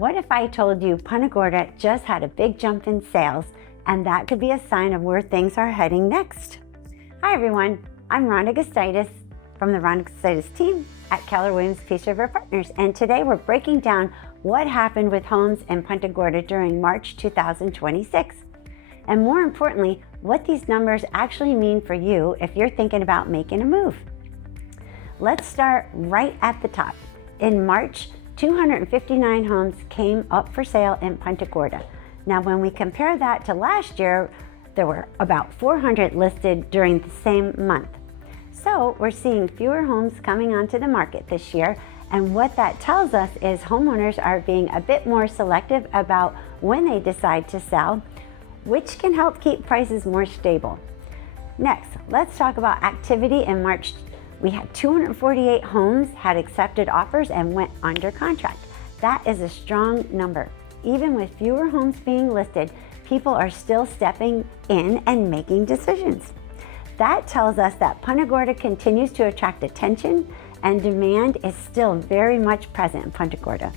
What if I told you Punta Gorda just had a big jump in sales, and that could be a sign of where things are heading next? Hi everyone, I'm Rhonda Gustitus from the Rhonda Gustitus Team at Keller Peace River Partners, and today we're breaking down what happened with homes in Punta Gorda during March 2026. And more importantly, what these numbers actually mean for you if you're thinking about making a move. Let's start right at the top. In March, 259 homes came up for sale in Punta Gorda. Now, when we compare that to last year, there were about 400 listed during the same month. So we're seeing fewer homes coming onto the market this year, and what that tells us is homeowners are being a bit more selective about when they decide to sell, which can help keep prices more stable. Next, let's talk about activity in March. We had 248 homes had accepted offers and went under contract. That is a strong number. Even with fewer homes being listed, people are still stepping in and making decisions. That tells us that Punta Gorda continues to attract attention and demand is still very much present in Punta Gorda.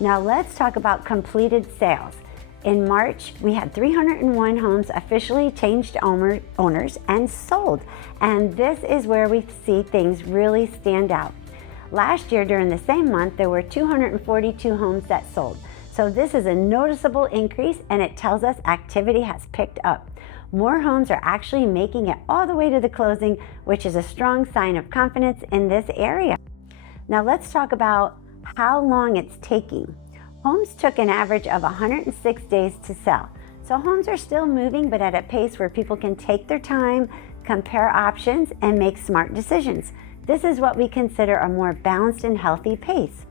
Now let's talk about completed sales. In March, we had 301 homes officially changed owners and sold, and this is where we see things really stand out. Last year, during the same month, there were 242 homes that sold. So this is a noticeable increase, and it tells us activity has picked up. More homes are actually making it all the way to the closing, which is a strong sign of confidence in this area. Now let's talk about how long it's taking. Homes took an average of 106 days to sell. So homes are still moving, but at a pace where people can take their time, compare options, and make smart decisions. This is what we consider a more balanced and healthy pace.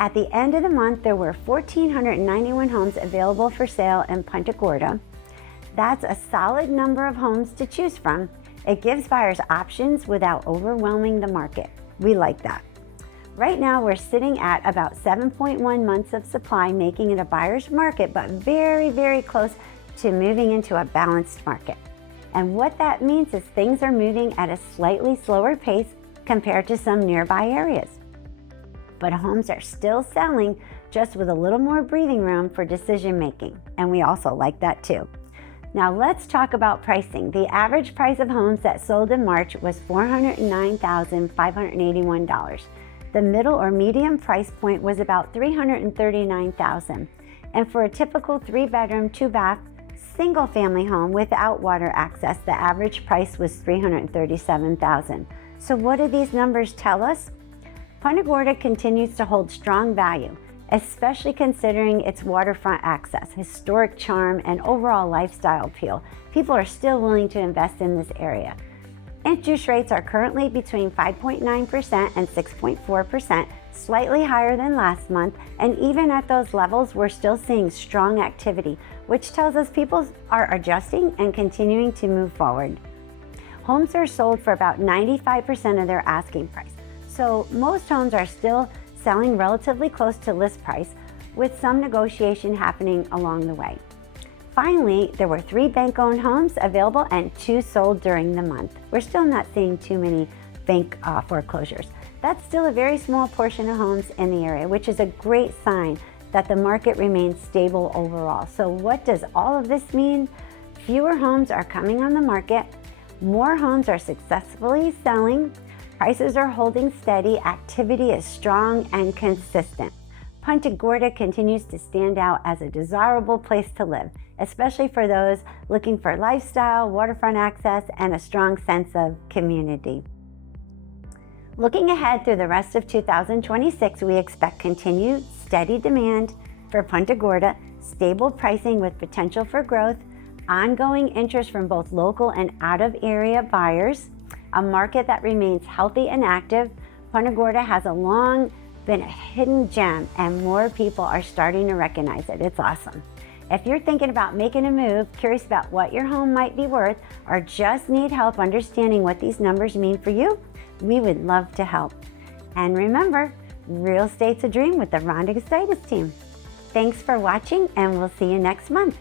At the end of the month, there were 1,491 homes available for sale in Punta Gorda. That's a solid number of homes to choose from. It gives buyers options without overwhelming the market. We like that. Right now, we're sitting at about 7.1 months of supply, making it a buyer's market, but very, very close to moving into a balanced market. And what that means is things are moving at a slightly slower pace compared to some nearby areas. But homes are still selling, just with a little more breathing room for decision making. And we also like that too. Now let's talk about pricing. The average price of homes that sold in March was $409,581. The middle or medium price point was about $339,000. And for a typical 3-bedroom, 2-bath, single-family home without water access, the average price was $337,000. So what do these numbers tell us? Punta Gorda continues to hold strong value, especially considering its waterfront access, historic charm, and overall lifestyle appeal. People are still willing to invest in this area. Interest rates are currently between 5.9% and 6.4%, slightly higher than last month, and even at those levels, we're still seeing strong activity, which tells us people are adjusting and continuing to move forward. Homes are sold for about 95% of their asking price, so most homes are still selling relatively close to list price, with some negotiation happening along the way. Finally, there were 3 bank-owned homes available and 2 sold during the month. We're still not seeing too many bank foreclosures. That's still a very small portion of homes in the area, which is a great sign that the market remains stable overall. So what does all of this mean? Fewer homes are coming on the market, more homes are successfully selling, prices are holding steady, activity is strong and consistent. Punta Gorda continues to stand out as a desirable place to live, especially for those looking for lifestyle, waterfront access, and a strong sense of community. Looking ahead through the rest of 2026, we expect continued steady demand for Punta Gorda, stable pricing with potential for growth, ongoing interest from both local and out-of-area buyers, a market that remains healthy and active. Punta Gorda has long been a hidden gem, and more people are starting to recognize it. It's awesome. If you're thinking about making a move, curious about what your home might be worth, or just need help understanding what these numbers mean for you, we would love to help. And remember, real estate's a dream with the Rhonda Gustitus Team. Thanks for watching, and we'll see you next month.